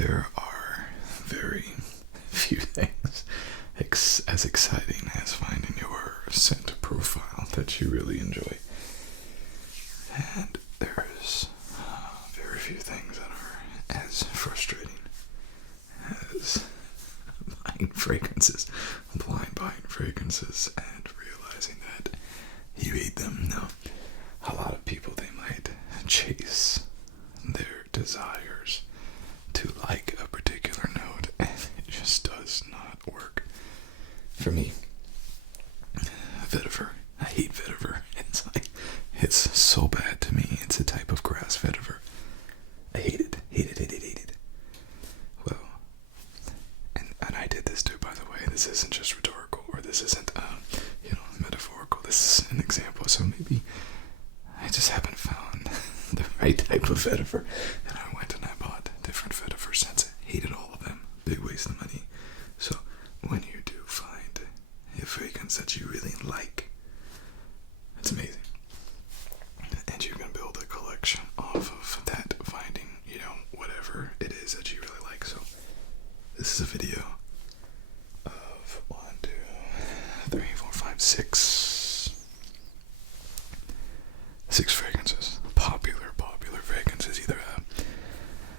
there are very few things as exciting as finding your scent profile that you really enjoy. And there's very few things that are as frustrating as buying fragrances, blind buying fragrances, and realizing that you hate them. Now, a lot of people, they might chase their desires to like a particular note, and it just does not work. For me, vetiver, I hate vetiver. It's so bad to me. It's a type of grass, vetiver. I hate it, hate it, hate it, hate it. Well, and I did this too, by the way. This isn't just rhetorical, or this isn't, metaphorical. This is an example. So maybe I just haven't found the right type of vetiver, and I went and I bought different vetiver scents. I hated all of them. Big waste of money. So when you do find a fragrance that you really like, it's amazing. And you can build a collection off of that, finding, whatever it is that you really like. So this is a video of 1, 2, 3, 4, 5, 6 fragrances. Popular fragrances, either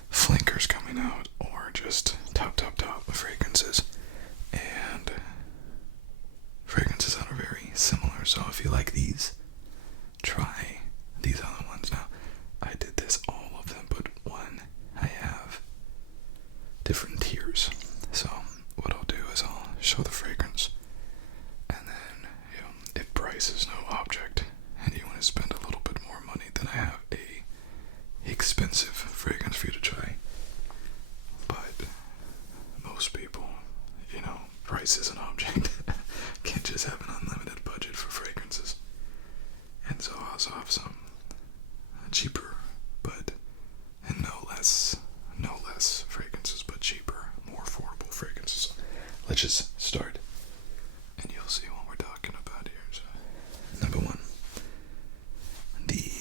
flankers coming out or just top fragrances, and fragrances that are very similar. So if you like these, try these other ones. Now, I did this, all of them but one. I have different tiers. So what I'll do is I'll show the fragrance, and then, if price is no object and you want to spend a little bit more money, then I have a expensive fragrance for you to try. But most people, price is an object. Can't just have an unlimited budget for fragrances. And so I also have some cheaper, and no less fragrances, but cheaper, more affordable fragrances. Let's just start, and you'll see what we're talking about here. So, number 1, the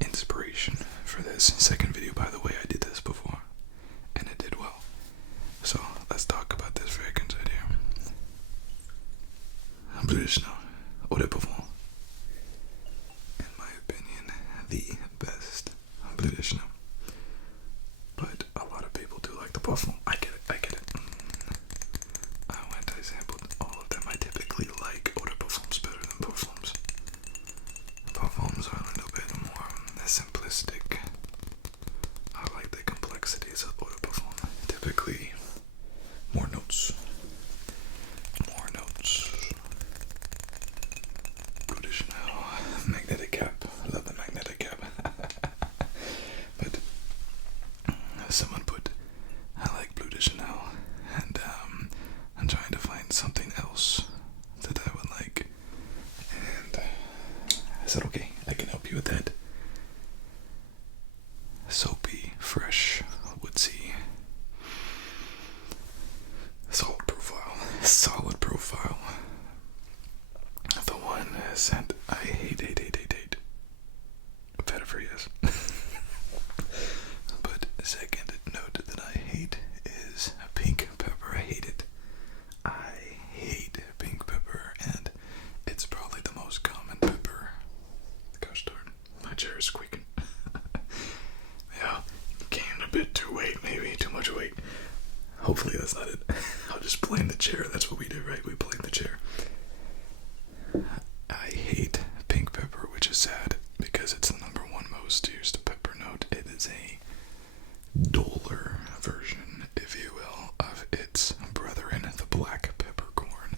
inspiration for this second video. By the way, I did this before, and it did well. So let's talk about this fragrance right here. Bleu de Chanel, Eau de Parfum. In my opinion, the best Bleu de Chanel. But a lot of people do like the Parfum. I get it. I sampled all of them. I typically like Eau de Parfums better than Parfums. Parfums are a little bit more simplistic. I like the complexities of Eau de Parfum. Typically, more notes. Bleu de Chanel, magnetic cap. Love the magnetic cap. But someone put, I like Bleu de Chanel, and I'm trying to find something else that I would like. And I said, okay, I can help you with that. Soapy, fresh, woodsy, solid profile. The one scent I hate. Vetiver, yes. But second note that I hate is pink pepper. I hate it. I hate pink pepper, and it's probably the most common pepper. Gosh darn, my chair is squeaking. Yeah, gained a bit too weight, maybe too much weight. Hopefully that's not it. I'll just blame the chair. That's what we do, right? We blame the chair. I hate pink pepper, which is sad because it's the number 1 most used pepper note. It is a duller version, if you will, of its brethren, the black peppercorn.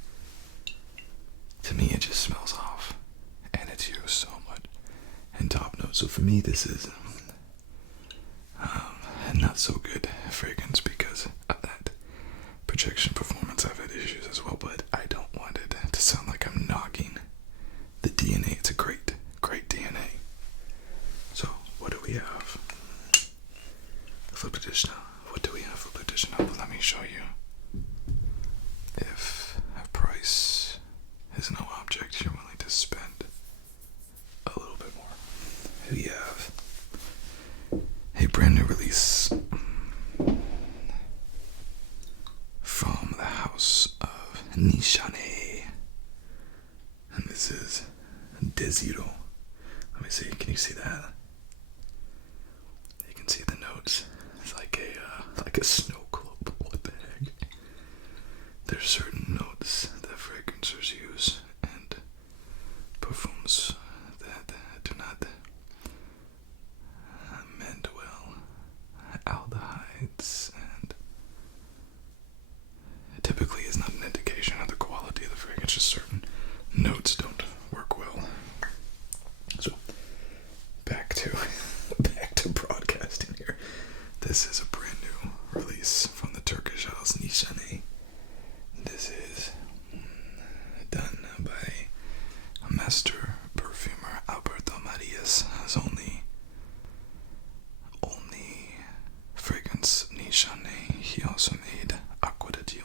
To me, it just smells off, and it's used so much. And top note. So for me, this is not so good fragrance because of that projection performance. I've had issues as well, but I don't want it to sound like I'm knocking the DNA. It's a great DNA. So what do we have for Bleu de Chanel? Let me show you. If a price is no object, you're willing to spend a little bit more. We have a brand new release Chanel. And this is Desiro. Let me see, can you see that? You can see the notes. It's like a snow globe. What the heck? There's certain notes that fragrancers use and perfumes that do not mend well. Aldehydes, and it typically is not an indication of the quality of the fragrance, just certain notes don't work well. So back to broadcasting here. This is a brand new release from the Turkish house Nishane. This is done by master perfumer Alberto Marias. His only fragrance Nishane. He also made Acqua di Dio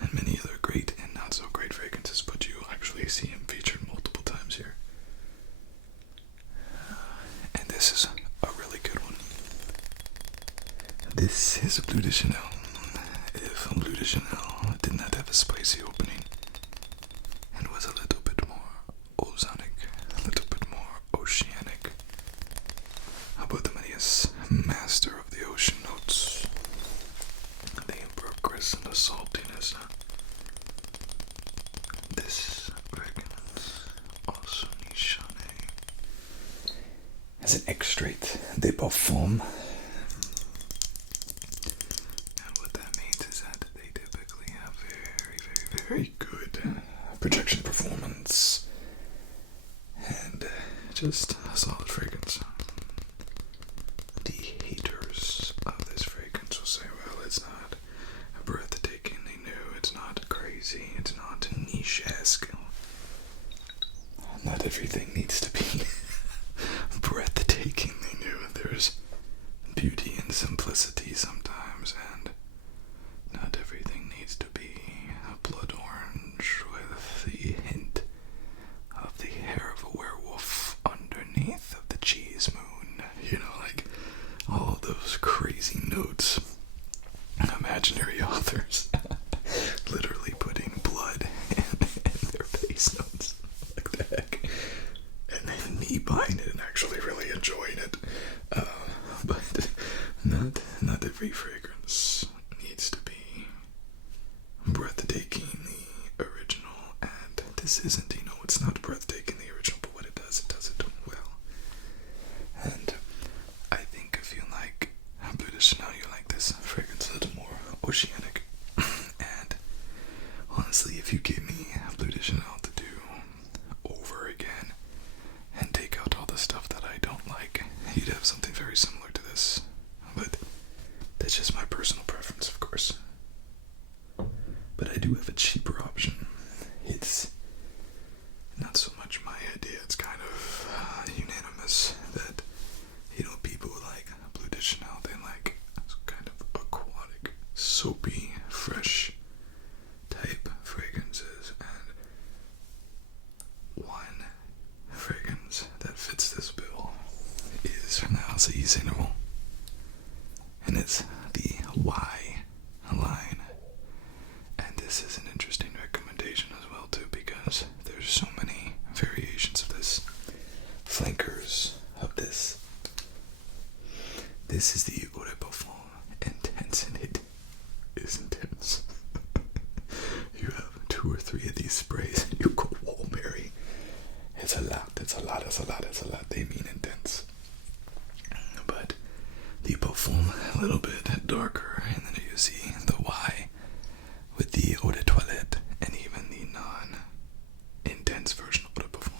and many other great and not so great fragrances, but you actually see him featured multiple times here. And this is a really good one. This is a Bleu de Chanel. If Bleu de Chanel did not have a spicy opening and was a little bit more ozonic, a little bit more oceanic, Alberto Marias, master of the ocean notes, the ambergris and the saltiness. This fragrance, also Nishane, has an extrait de parfum. And what that means is that they typically have very, very, very good projection performance and just a solid fragrance. The haters of this fragrance will say, well, it's not breathtakingly new, it's not crazy, it's not niche-esque. Not everything needs to be breathtakingly new. There's beauty and simplicity sometimes, and not everything needs to be a blood orange with the hint of the hair of a werewolf underneath of the cheese moon. You know, like all of those crazy notes. Imaginary authors literally putting blood in their base notes. Like the heck. And then me buying it and actually really enjoying it. But not every fragrance needs to be breathtakingly original. And this isn't, it's not breathtakingly original, but what it does it well. And I think if you like Bleu de Chanel, you like this fragrance a little more oceanic. And honestly, if you give me Bleu de Chanel to do over again and take out all the stuff that I don't like, you'd have something very similar to this. But that's just my personal preference, of course. But I do have a cheaper option. It's not so much my idea, it's kind of unanimous that, people who like Bleu de Chanel, they like kind of aquatic, soapy, fresh type fragrances. And one fragrance that fits this bill is now seasonal, and it's the Y line. And this is an interesting recommendation as well too, because there's so many variations of this, flankers of this. This is the Eau de Parfum Intense, and it is intense. You have 2 or 3 of these sprays and you go, whoa, Mary. It's a lot. They mean intense. But the Parfum a little bit darker, and then you see the Y with the Eau de Toilette, and even the non-intense version of Eau de Parfum.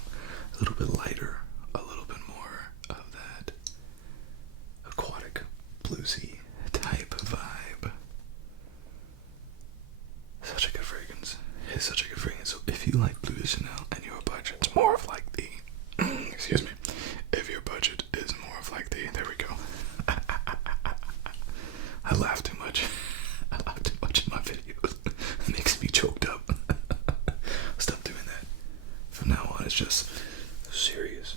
A little bit lighter, a little bit more of that aquatic, bluesy type vibe. Such a good fragrance. It's such a good fragrance. So if you like Bleu de Chanel and your budget's more of like the, excuse me, if your budget is more of like the, there we go. I laugh too much. I laugh too much in my videos. It makes me choked up. Stop doing that. From now on, it's just serious.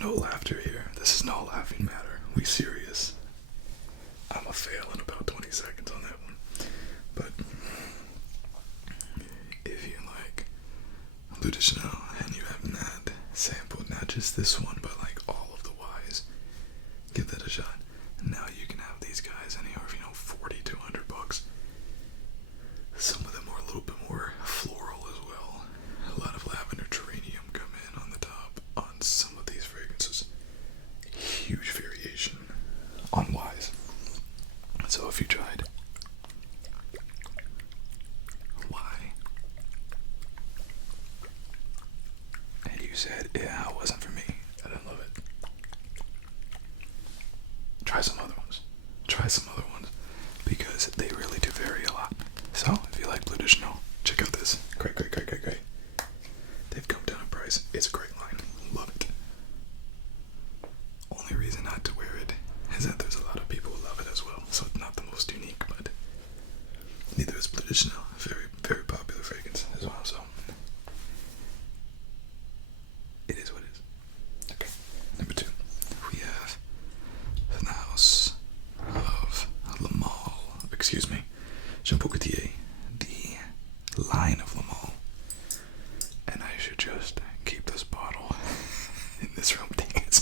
No laughter here. This is no laughing matter. We serious. I'm a fail in about 20 seconds on that one. But just this one, but like all of the Ys. Give that a shot. Now you can have these guys anywhere from, $40 to $100. Some of them are a little bit more floral as well. A lot of lavender geranium come in on the top on some of these fragrances. Huge variation on Ys. So if you tried Y and you said, yeah, it wasn't for me, I didn't love it, try some other ones. Try some other ones because they really do vary a lot. So if you like Bleu de Chanel, check out this. Great. They've come down in price. It's a great line. Love it. Only reason not to wear it is that there's a lot of people who love it as well. So it's not the most unique, but neither is Bleu de Chanel. Very, very popular fragrance as well. So it is what it is. Okay. Number 2, we have the house of Jean Paul Gaultier, the line of Le Male. And I should just keep this bottle in this room. Dang it.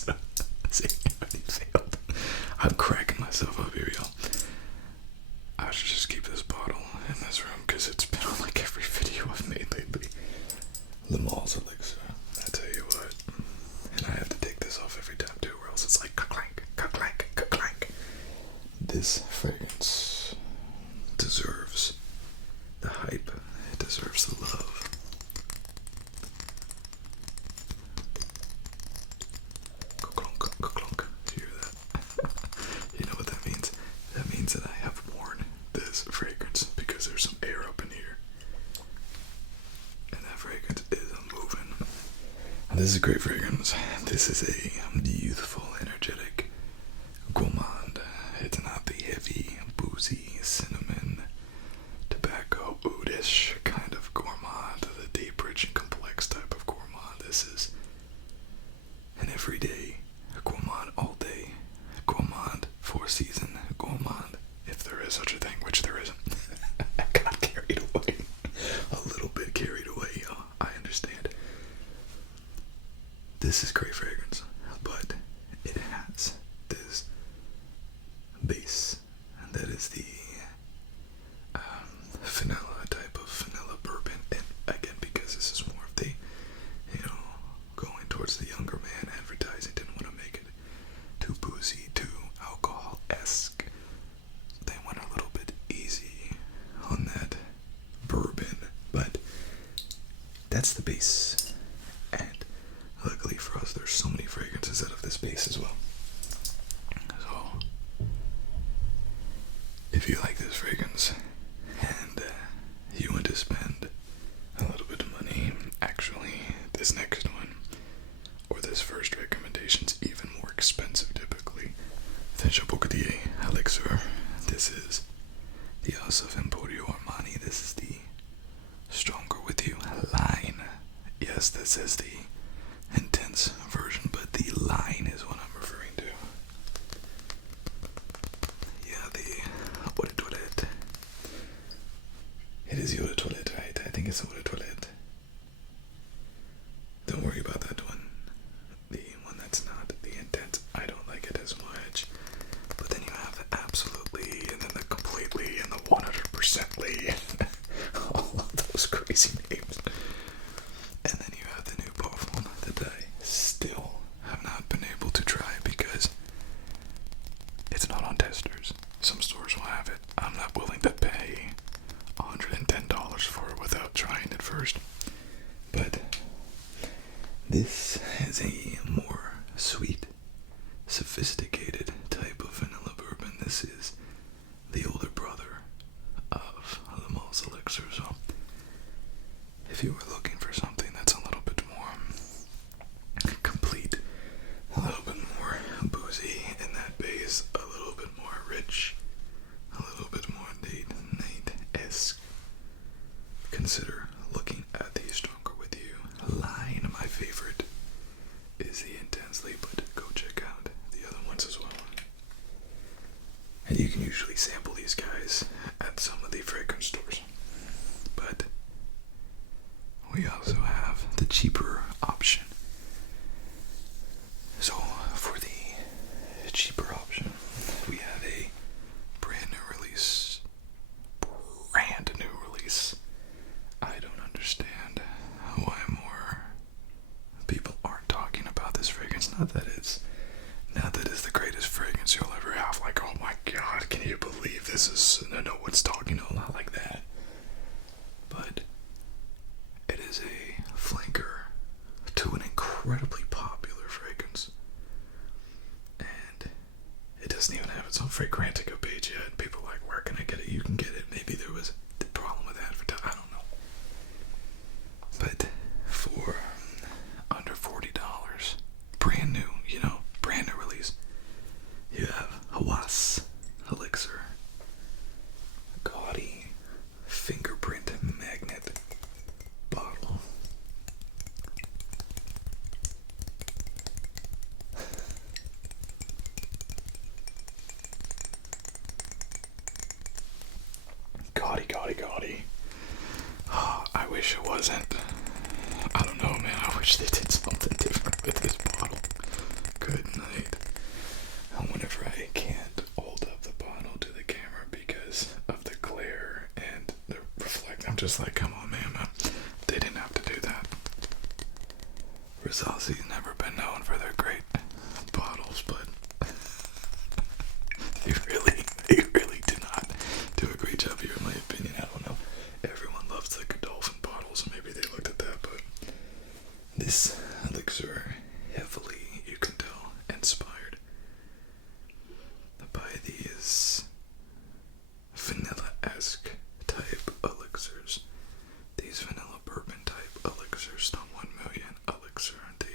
See, I failed. I'm cracking myself up here, y'all. I should just keep this bottle in this room because it's been on like every video I've made lately. Le Male's Elixir. I tell you what. And I have to take this off every time too, or else it's like clank, clank, clank. This fragrance deserves the hype. It deserves the love. Clunk. You hear that? You know what that means? That means that I have worn this fragrance because there's some air up in here. And that fragrance is moving. And this is a great fragrance. This is a youthful, energetic gourmand. It's not the heavy, boozy, cinnamon, tobacco, oudish kind of gourmand, the deep, rich, and complex type of gourmand. This is an everyday gourmand, all day gourmand, 4-season gourmand, if there is such a thing, which there isn't. I got carried away. A little bit carried away, y'all. I understand. This is great fragrance, but it has this base, and that is the vanilla type of vanilla bourbon. And again, because this is more of the, going towards the younger man advertising, didn't want to make it too boozy, too alcohol-esque. They went a little bit easy on that bourbon, but that's the base. And luckily for us, there's so many fragrances out of this base as well. So if you like this fragrance and you want to spend a little bit of money, actually this next one or this first recommendation's even more expensive typically than Jean Paul Gaultier Elixir. This is the House of Emporio Armani. This is the Stronger With You line. Yes, this is the intense version, but the line is what I'm referring to. Yeah, the Eau de Toilette. It is the Eau de Toilette, right? I think it's the Eau de Toilette. Don't worry about that one. The one that's not the intense, I don't like it as much. But then you have the absolutely, and then the completely, and the 100%ly. All of those crazy names. And then you have the new parfum that I still have not been able to try because it's not on testers. Some stores will have it. I'm not willing to pay $110 for it without trying it first. But this is a more sweet, sophisticated type of vanilla bourbon. This is the older brother of Le Male's Elixir. So if you were looking for something that's a little bit more complete, a little bit more boozy in that base, a little bit more rich, a little bit more date-esque, consider looking at the Stronger With You line. My favorite is the Intensely, but go check out the other ones as well. And you can usually sample these guys at some of the fragrance stores. But we also have the cheaper option. this is no Woodstock, not like that. But it is a flanker to an incredibly popular fragrance. And it doesn't even have its own Fragrantica page yet. People are like, where can I get it? You can get it. Maybe there was a problem with advertising. I don't know. But for under $40, brand new, brand new release, you have Hawas Elixir, gaudy fingerprint magnet bottle. Gaudy. Oh, I wish it wasn't. I don't know, man. I wish they did something different with this bottle. Good night. And whenever I can't hold up the bottle to the camera because of the glare and the reflect, I'm just like, come on, man. They didn't have to do that. Rosasi's never been known for their great bottles, but they really did not do a great job here, in my opinion. I don't know. Everyone loves the Godolphin bottles, and maybe they looked at that, but this elixir, heavily, you can tell, inspired by these vanilla-esque type elixirs. These vanilla bourbon type elixirs, Stone 1 Million elixir, the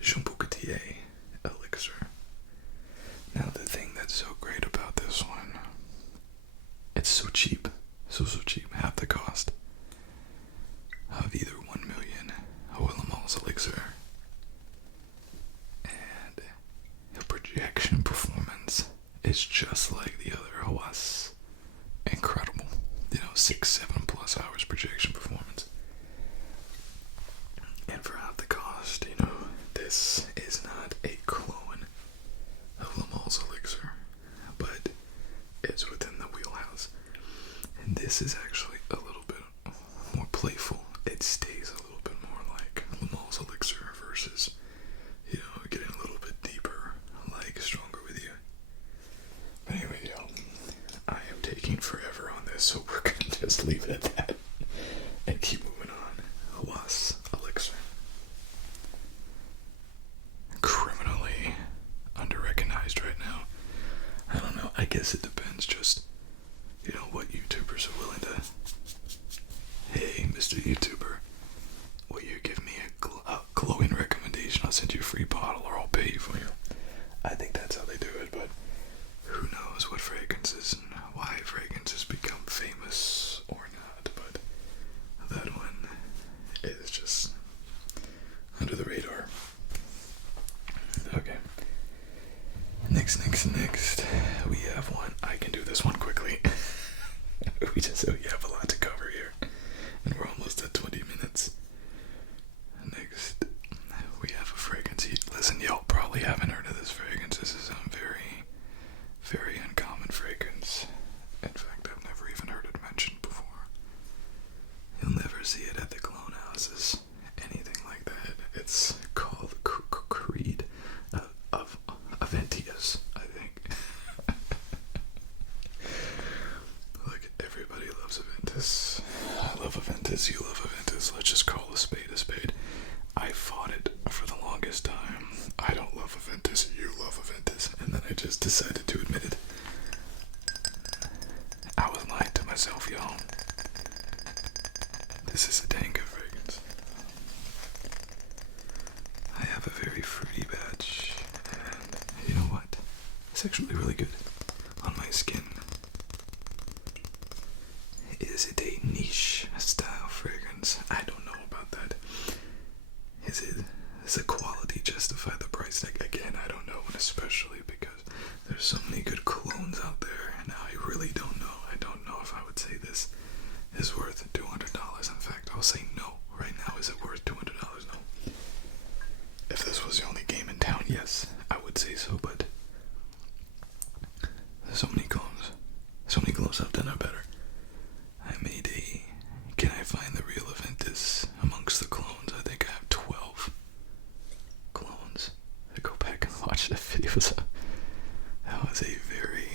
Jean Bouquetier elixir. Now the thing that's so great about this one, it's so cheap, so cheap, half the cost of either 1 Million or Uomo's elixir. And the projection performance is just like the other Hawas. Incredible. 6-7+ hours projection performance. And for half the cost, this is not a clone of Uomo's elixir, but it's within the wheelhouse. And this is actually a little bit more playful. It stays a little bit more like Uomo's elixir versus, getting a little bit deeper, like Stronger With You. But anyway, I am taking forever on this, so we're going to just leave it at that and keep moving on. Hawas Elixir. Criminally under-recognized right now. I don't know. I guess it depends just, what YouTubers are willing to... Hey, Mr. YouTuber, will you give me a glowing recommendation? I'll send you a free bottle or I'll pay you for you. I think that's how they do it, but who knows what fragrances and why fragrances become famous or not. But that one is just under the radar. Okay. Next, we have one. I can do this one quickly. we have a lot to cover here, and we're almost at 20 minutes. Next, we have a fragrance. Listen, y'all probably haven't heard of this fragrance. This is a very, very uncommon fragrance. In fact, I've never even heard it mentioned before. You'll never see it at the clone houses, anything like that. It's called Creed of AVENTUS, I think. Look, everybody loves AVENTUS. I love AVENTUS, you love AVENTUS. Let's just call a spade a spade. I fought it for the longest time. I don't love AVENTUS, you love AVENTUS. And then I just decided to admit it. I was lying to myself, y'all. This is a dang good fragrance. I have a very fruity batch, and you know what? It's actually really good on my skin. Is it a niche style fragrance? I don't know about that. Does the quality justify the price tag? Again, I don't know, and especially because there's so many good clones out there, and I really don't know. I don't know if I would say this is worth $200. In fact, I'll say no. Right now, is it worth $200? No. If this was the only game in town, yes, I would say so, but there's so many clones. So many clones I've done are better. I made a... Can I find the real AVENTUS amongst the clones? I think I have 12 clones. I go back and watch that video. That was a very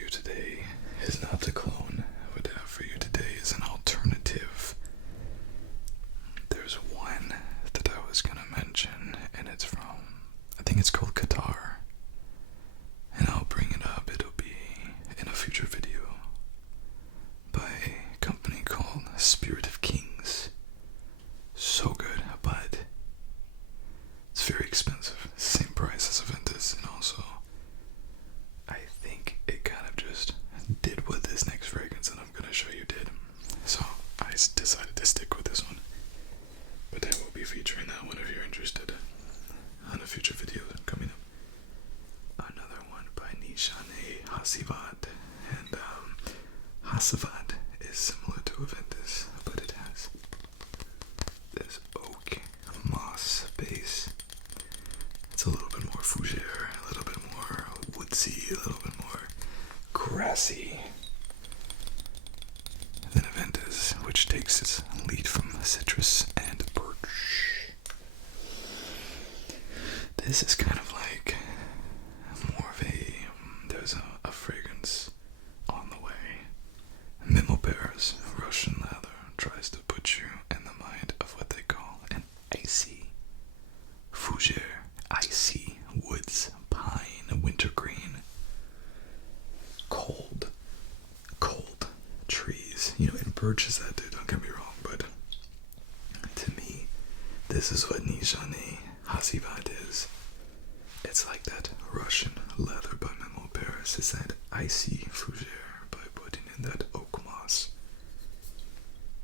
you today is not the clone. What I have for you today is an alternative. There's one that I was gonna mention, and it's from, I think it's called Qatar. And I'll bring it up, it'll be in a future video, by a company called Spirit of Kings. So good, but it's very expensive. Same price as AVENTUS, and also I think it kind of just did what this next fragrance that I'm gonna show you did. So I decided to stick with this one. But I will be featuring that one if you're interested on a future video coming up. Another one by Nishane Hasivat, and Hasivat is similar to AVENTUS, but it has this oak moss base. It's a little bit more fougere, a little bit more woodsy, a little bit more grassy than AVENTUS, which takes its lead from citrus and birch. This is kind of like more of a, there's a fragrance on the way. Male Elixir, Russian leather, tries to put you in the mind of what they call an icy fougere, icy woods, pine, wintergreen, cold trees. You know, and birch is that too, don't get me wrong, but to me, this is what Nishane Hasivat is. It's like that Russian leather by Male Elixir. It's that icy fougere by putting in that oak moss.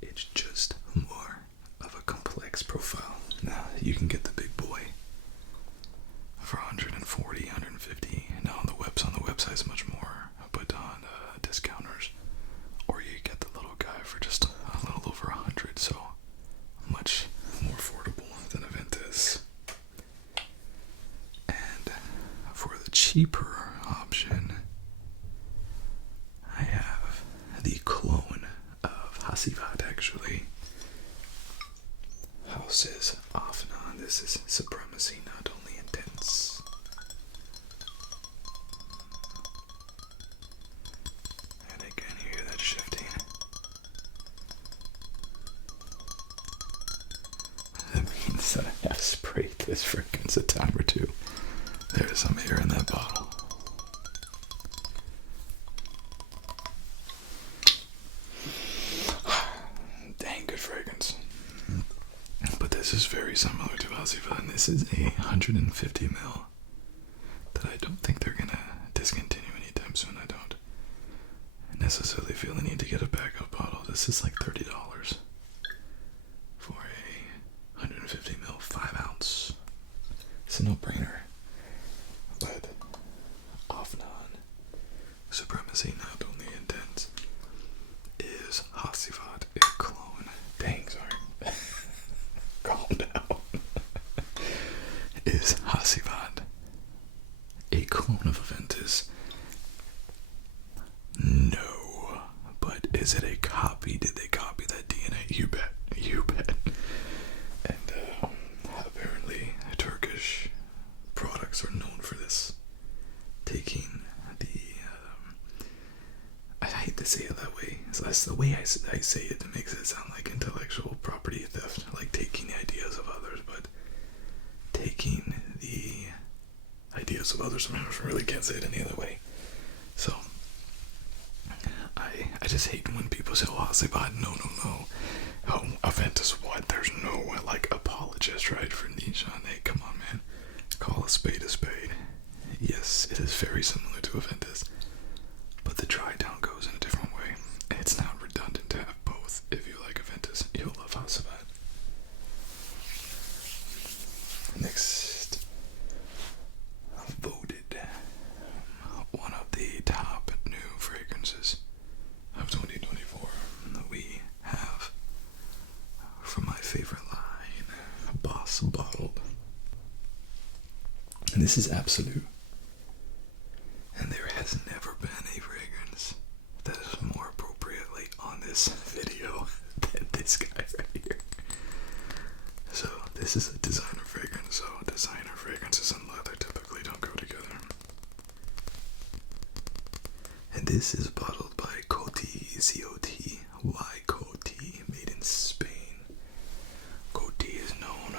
It's just more of a complex profile. Now, you can get the big boy for 140, 150. Now on the website is much more, but on discounters, or you get the little guy for just a little over 100. So much more affordable than AVENTUS. And for the cheaper option, I have the clone of Hasivat, actually. Houses off and on. This is Supremacy, not only intense. And again, you hear that shifting. That means that I have sprayed this fragrance a time or two. There's some air in that bottle. Dang good fragrance. But this is very similar to Hasivat, and this is a 150 ml that I don't think they're gonna discontinue anytime soon. I don't necessarily feel the need to get a backup bottle. This is like $30 for a 150 ml 5 ounce. It's a no-brainer. But off and on, Supremacy, not only intense, is Hasivat, a clone. Dang, sorry. Calm down. Is Hasivat a clone of AVENTUS? No. But is it a copy? Did they copy that DNA? You bet. You bet. And apparently Turkish products are known for this. Taking the, I hate to say it that way. So that's the way I say it. It makes it sound like intellectual property theft, like taking the ideas of others, but taking the ideas of others, I really can't say it any other way. So I just hate when people say, oh, Hasivat, no. Oh, AVENTUS, what? There's no, like, apologist, right, for Nishane. Come on, man. Call a spade a spade. Yes, it is very similar to AVENTUS, but the dry down goes in a different way. And it's not redundant to have both. If you like AVENTUS, you'll love Hasivat. Next, voted one of the top new fragrances of 2024. We have, from my favorite line, Boss Bottled. And this is Absolu. And there has never been a fragrance that is more appropriately on this video than this guy right here. So this is a designer fragrance, so designer fragrances and leather typically don't go together. And This is bottled by Coty, C-O-T-Y, Coty, made in Spain. Coty is known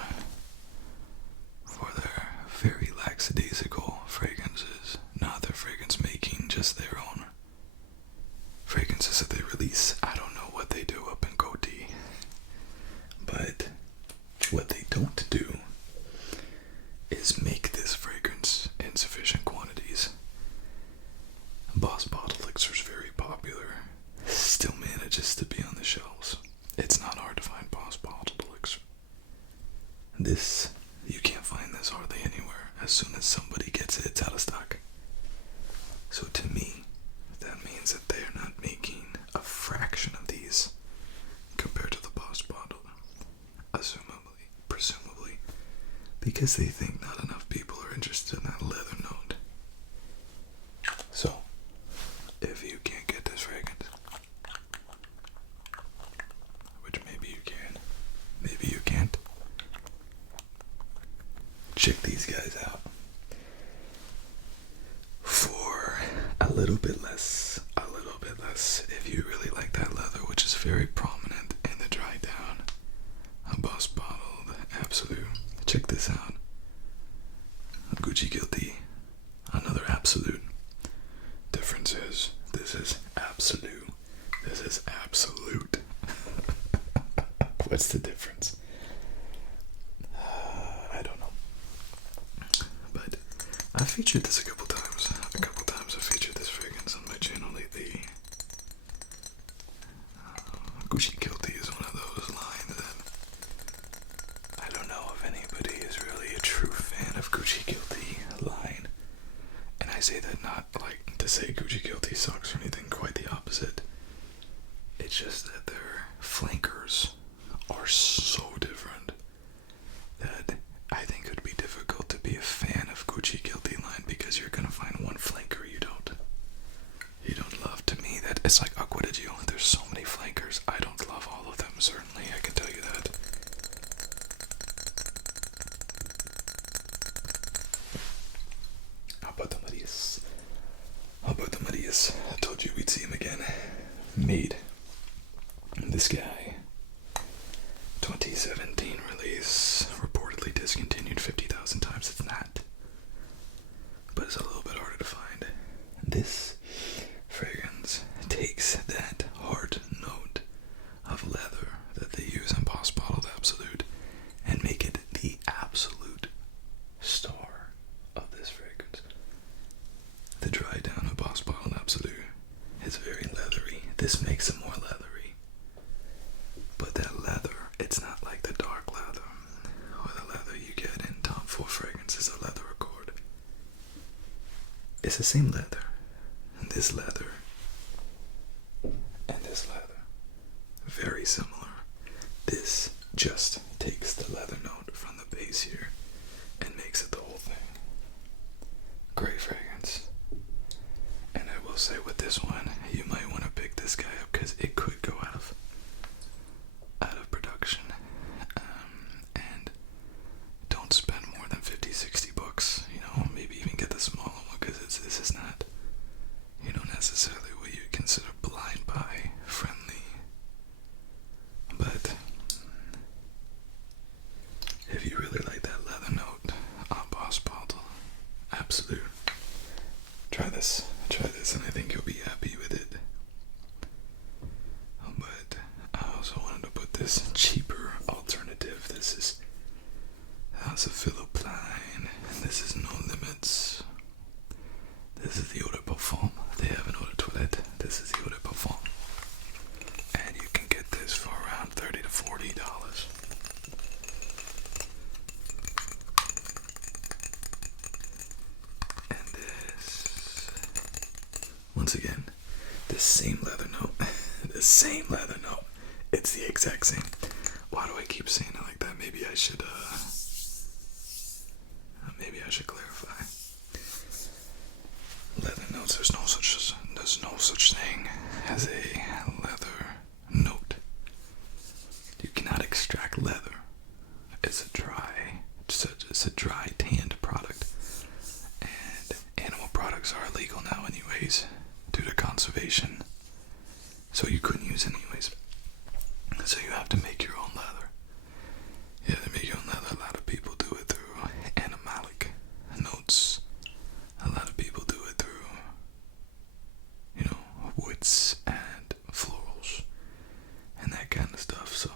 for their very lackadaisical fragrances, not their fragrance making, just their own fragrances that they release. I don't know what they do up in Coty, but what they don't do is make this fragrance in sufficient quantities. Boss Bottle Elixir is very popular, still manages to be on the shelves. It's not hard to find Boss Bottle Elixir. This, you can't find this hardly anywhere. As soon as somebody gets it, it's out of stock. So to me, that means that they're not making a fraction of these compared to the Boss Bottle, presumably, because they think not enough people are interested in that leather note. So, if you can't get this fragrance, which maybe you can, maybe you can't, check these guys out. For a little bit less, if you really like that leather, which is very prominent in the dry down, a Boss Bottled Absolu. Check this out. Gucci Guilty, another Absolute. Difference is, this is Absolu, this is Absolute. What's the difference? I don't know. But I've featured this a couple times. I've featured this fragrance on my channel lately. Gucci Guilty is one of those lines that I don't know if anybody is really a true fan of Gucci Guilty line. And I say that not like to say Gucci Guilty sucks or anything, quite the opposite. It's just that their flankers are so different that I think it would be difficult to be a fan of Gucci Guilty line, because you're gonna find one flanker you don't love. To me, that it's like Aqua de Gio. There's so many flankers. I don't love all of them, certainly, I can tell you that. How about the Marias? I told you we'd see him again. Made. This guy, 2017 release, reportedly discontinued 50,000 times. It's not, but it's a little bit harder to find. This fragrance takes that hard note of leather that they use in Boss Bottled Absolute and make it the absolute star of this fragrance. The dry down of Boss Bottled Absolute is very leathery. This makes it more leathery. But that leather, it's not like the dark leather or the leather you get in Tom Ford fragrances, a leather accord. It's the same leather, and this leather, very similar. This just takes the leather note from the base here and makes it the whole thing. Great fragrance. And I will say with this one, you might want to pick this guy up because it could go out of production. And don't spend more than 50-60 bucks, maybe even get the smaller one, because this is not, necessarily what you consider blind buy friendly. But if you really like that leather note on Boss Bottle Absolute, try this, and I think you'll be happy with it. But I also wanted to put this cheaper alternative. This is House of Philippe Plein. This is No Limits. This is the Eau de Parfum. They have an Eau de Toilette. This is the Eau de Parfum. And you can get this for around $30 to $40. And this, once again, the same leather note. The same leather note. It's the exact same. Why do I keep saying it like that? Maybe I should clarify. Leather notes, there's no such thing as a leather note. You cannot extract leather. It's a dry tanned product. And animal products are illegal now anyways, due to conservation. cultivation, so you couldn't use it anyways. So you have to make your own leather. You have to make your own leather. A lot of people do it through animalic notes. A lot of people do it through, woods and florals and that kind of stuff. So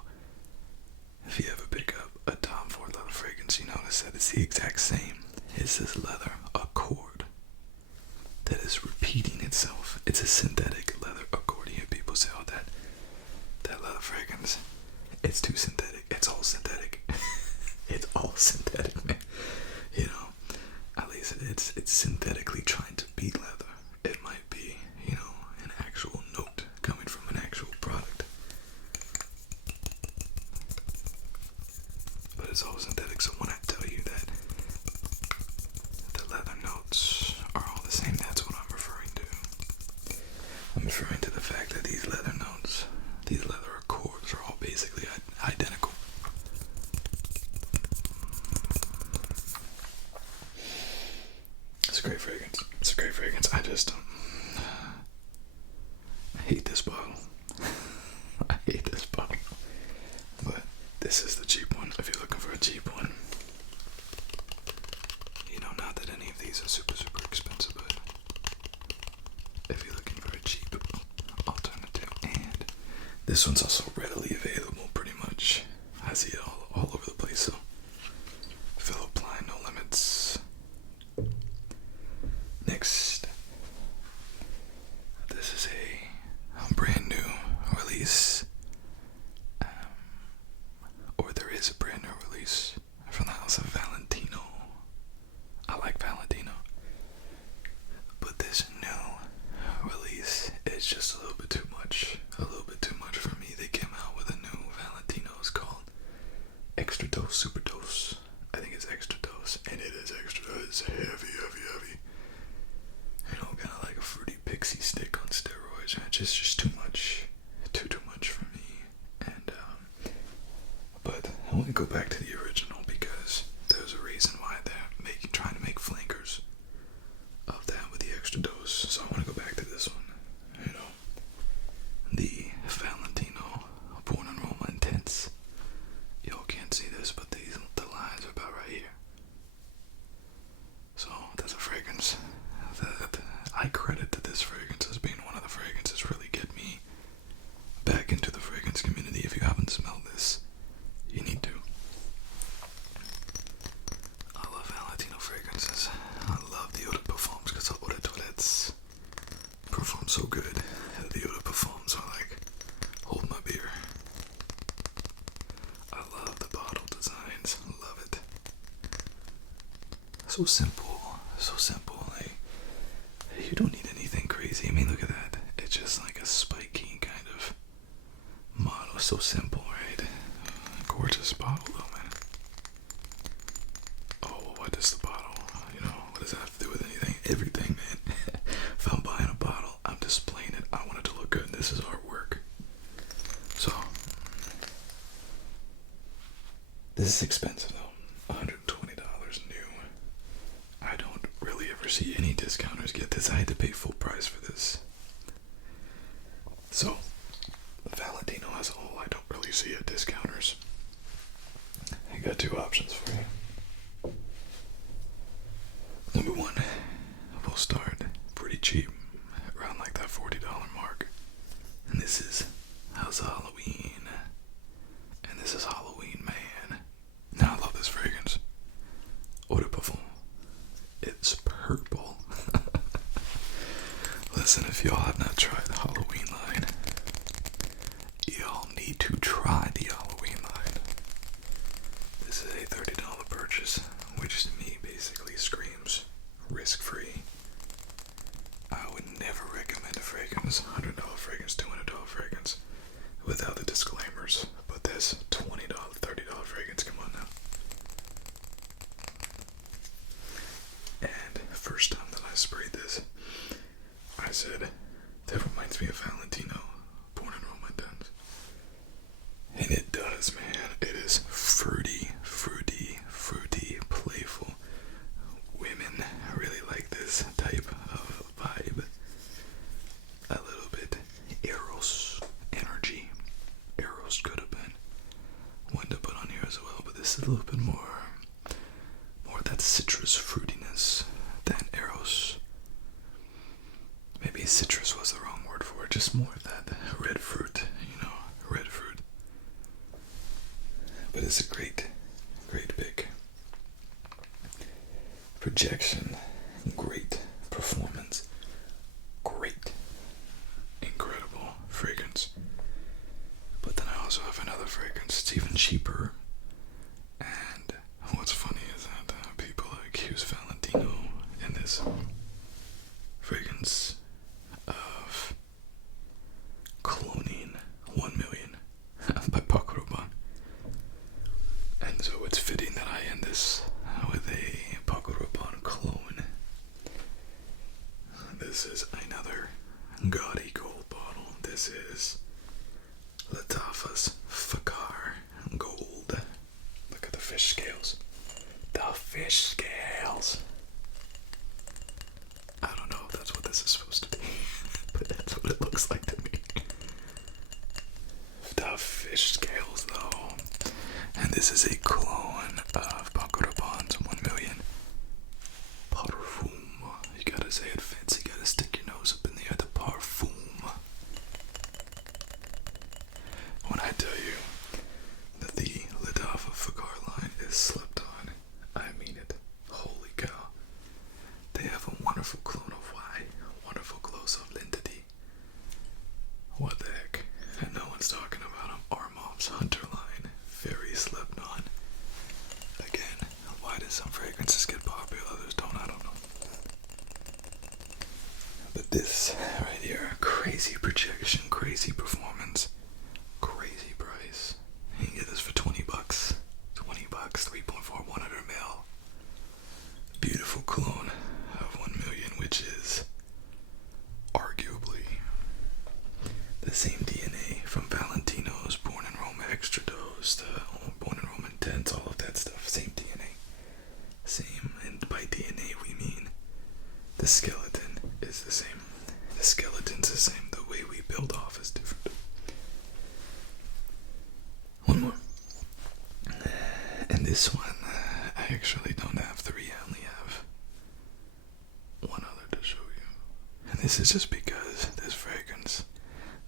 if you ever pick up a Tom Ford leather fragrance, you notice that it's the exact same. It's this leather accord that is repeating itself. It's a synthetic leather accord. You hear people say, "Oh, that leather fragrance, it's too synthetic." It's all synthetic. It's all synthetic, man. At least it's synthetically trying to beat leather. It might be, an actual note coming from an actual product, but it's all synthetic. So when I tell you that the leather notes are all the same, that's what I'm referring to. I'm referring to the fact that these leather notes, these leather accords, are all basically identical. It's a great fragrance. It's a great fragrance. I just I hate this bottle. I hate this bottle. But this is the cheap one. If you're looking for a cheap one, not that any of these are super, super expensive, but if you're looking for a cheap alternative, and this one's also readily available pretty much. I see it all over the place, so Philip Klein, no limits. Next, this is a brand new release, or there is a brand new release from the house of Valentino. I like Valentino, but this new release is just a little bit too much for me. They came out with a new Valentino. It's called Extra Dose, Super Dose. I think it's Extra Dose, and it is extra. It's heavy. Kind of like a fruity pixie stick on steroids. And it's just too much, too much for me. And but I want to go back to the original because there's a reason why they're trying to make flankers of that with the extra dose. So I want to go back to this one. The Valentino Born in Roma Intense. Y'all can't see this, but the lines are about right here. So that's a fragrance that I credit to this fragrance as being one of the fragrances really get me back into the fragrance community. If you haven't smelled this, you need to. I love Valentino fragrances. I love the eau de parfums because the eau de toilettes perform so good. The eau de parfums are like, hold my beer. I love the bottle designs. Love it. So simple. Like, you don't need anything crazy. I mean, look at that. It's just like a spiky kind of model. So simple, right? Gorgeous bottle, though, man. Oh, what is the bottle? What does that have to do with anything? Everything, man. If I'm buying a bottle, I'm displaying it. I want it to look good. This is artwork. So, this is expensive, though. $120 new. I don't really ever see any discounters get this. I had to pay full price for this. So, Valentino as a whole, I don't really see at discounters. I got two options for you. Number one, we'll start pretty cheap, around like that $40 mark. And this is House of Halloween. And this is Halloween Man. Now I love this fragrance. Eau de parfum. It's purple. Listen, if y'all have not tried the Halloween line, y'all need to try the Halloween line. This is a $30 purchase, which to me basically screams risk-free. I would never recommend a fragrance, $100 fragrance, $200 fragrance, without the disclaimers. But this $20, $30 fragrance, come on now. And the first time that I sprayed this, I said, that reminds me of Valentino, Born in Roma Intense. And it does, man. It is fruity, playful. Women really like this type of vibe. A little Eros, energy. Eros could have been one to put on here as well, but this is a little bit more of that citrus fruitiness than Eros. Maybe citrus was the wrong word for it, just more of that red fruit, red fruit. But it's a great big projection, great performance, great, incredible fragrance. But then I also have another fragrance, it's even cheaper. And what's funny is that people accuse Valentino in this fragrance of cloning 1 million by Paco Rabanne. And so it's fitting that I end this with a Paco Rabanne clone. This is another gaudy gold bottle. This is Lattafa's Fakar Gold. Look at the fish scales. The fish scales. I don't know if that's what this is supposed to be, but that's what it looks like to me. The fish scales, though. And this is a clone of Paco Rabanne's 1 million Parfum. You gotta say it fancy, you gotta stick your nose up in the air. The Parfum. When I tell you that the Lattafa Fakar line is slept on, I mean it. Holy cow. They have a wonderful clone of Y, a wonderful close of Lindity. What the heck? And no one's talking about them. Armov's Hunter line, very slept on. Again, why do some fragrances get popular, others don't? I don't know. But this right here, crazy projection, crazy performance, crazy price. You can get this for $20. $20, 3.4, 100 ml. Beautiful clone of 1 million, which is arguably the same DNA from Valentino's Born in Rome Extra Dose, the Born in Rome Intense, all of that stuff. Same DNA. Same, and by DNA we mean the skeleton is the same. The skeleton's the same. The way we build off is different. One more. And this one, I actually don't have 3, I only have one other to show you. And this is just because this fragrance,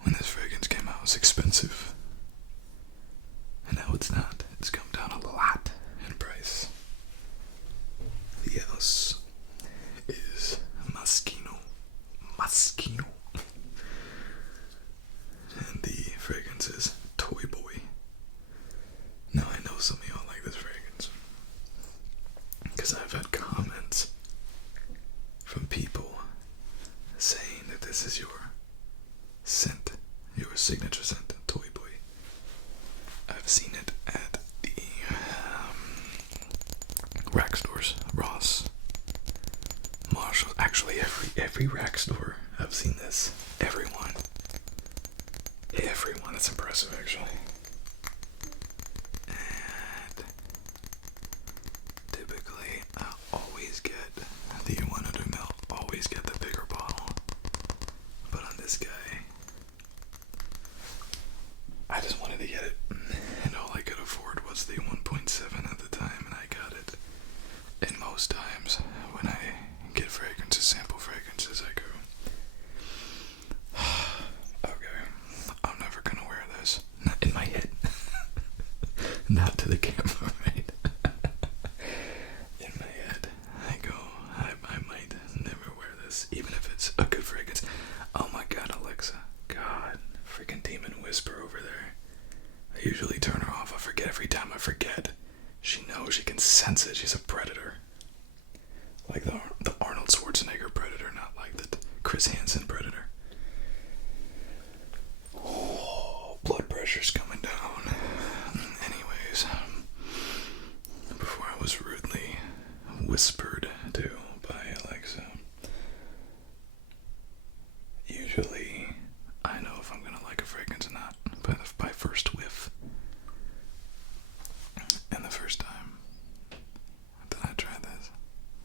when this fragrance came out, was expensive. And now it's not. It's come down a lot in price. The house is Moschino. And the fragrance is Toy Boy. Now I know some of y'all like this fragrance, because I've had comments from people saying that this is your scent, your signature scent, Toy Boy. I've seen it at the rack stores, Ross, Marshall. Actually, every rack store I've seen this. Everyone. It's impressive, actually. And typically, I always get the 100 ml. Always get the bigger bottle. But on this guy, I just wanted to get it, and all I could afford was the 1.7 at the time, and I got it. And most times, when I get fragrances, sample fragrances, I go, okay, I'm never gonna wear this. Not in my head. Not to the camera, right? In my head, I go, I might never wear this, even if it's a good fragrance. Oh my god, Alexa. God, freaking Demon Whisper over there. I usually turn her off. I forget every time I forget. She knows, she can sense it. She's a predator. Like the Arnold Schwarzenegger predator, not like the Chris Hansen predator. Oh, blood pressure's coming down. Anyways, before I was rudely whispered to by Alexa, usually I know if I'm gonna like a fragrance or not by first whiff. And the first time that I tried this,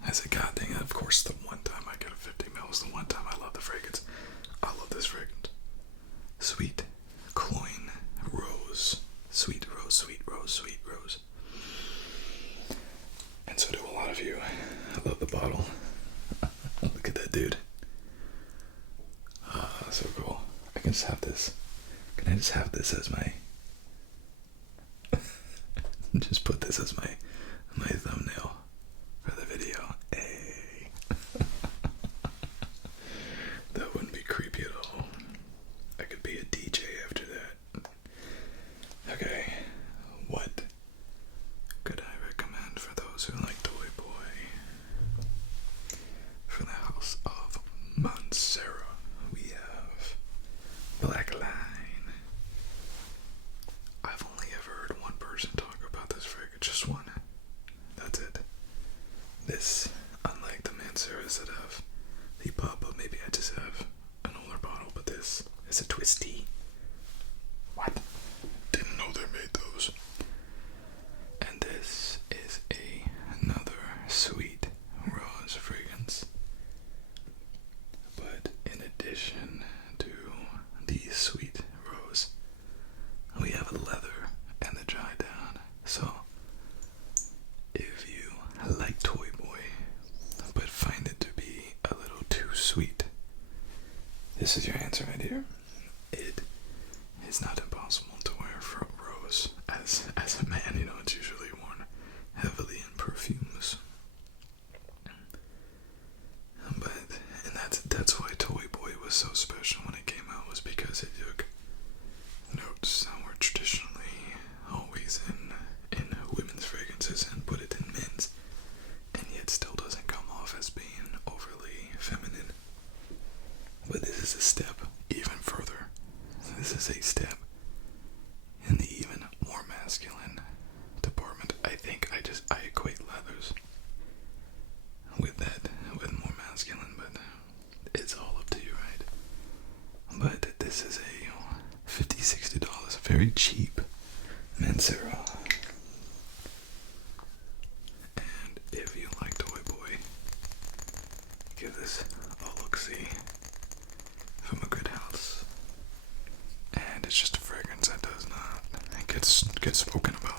I said, God dang it, of course the one time I got a 50 ml was the one time I love the fragrance. I love this fragrance. sweet Cologne rose. Sweet rose, sweet rose, sweet rose. And so do a lot of you. I love the bottle. Look at that dude. So cool. I can just have this. Can I just have this as my... just put this as my thumbnail for the video. Hey. That wouldn't be creepy at all. I could be a DJ after that. Okay. What could I recommend for those who like Toy Boy? For the house of Montserrat, we have Black Line. I've only ever heard one person talk about this fragrance, just one. That's it. This, unlike the Montserrats that have the pop-up, maybe I just have an older bottle, but this is a twisty. What? Didn't know they made those. And this is another sweet rose fragrance. But in addition to the sweet rose, we have a leather and the dry down. So if you like Toy Boy but find it to be a little too sweet, this is your answer right here. It is not impossible to wear front rose as a man. You know, it's usually worn heavily in perfumes. But and that's why Toy Boy was so special when it came out, was because it took notes that were traditionally always in women's fragrances and put it in men's, and yet still doesn't come off as being overly feminine. But this is a step even further. This is a step in the even more masculine department. I think I equate leathers with more masculine, but it's all up to you, right? But this is a $50-$60, very cheap Mancera. And if you like Toy Boy, give this a look-see from a good house. And it's just a fragrance that does not get spoken about